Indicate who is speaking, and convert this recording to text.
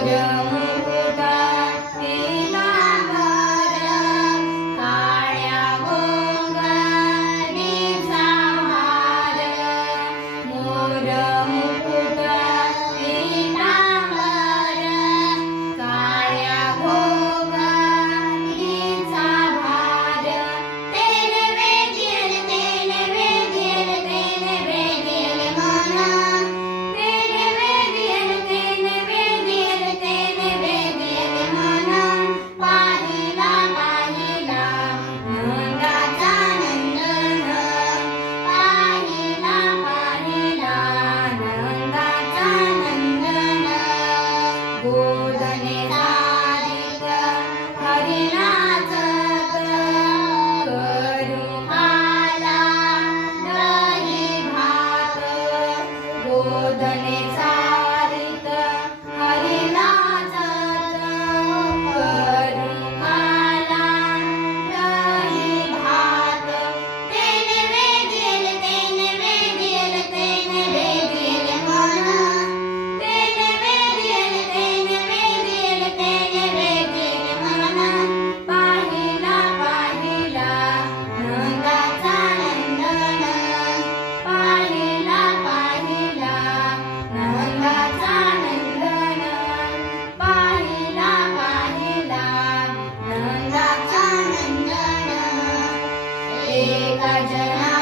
Speaker 1: Again. सदने Jana.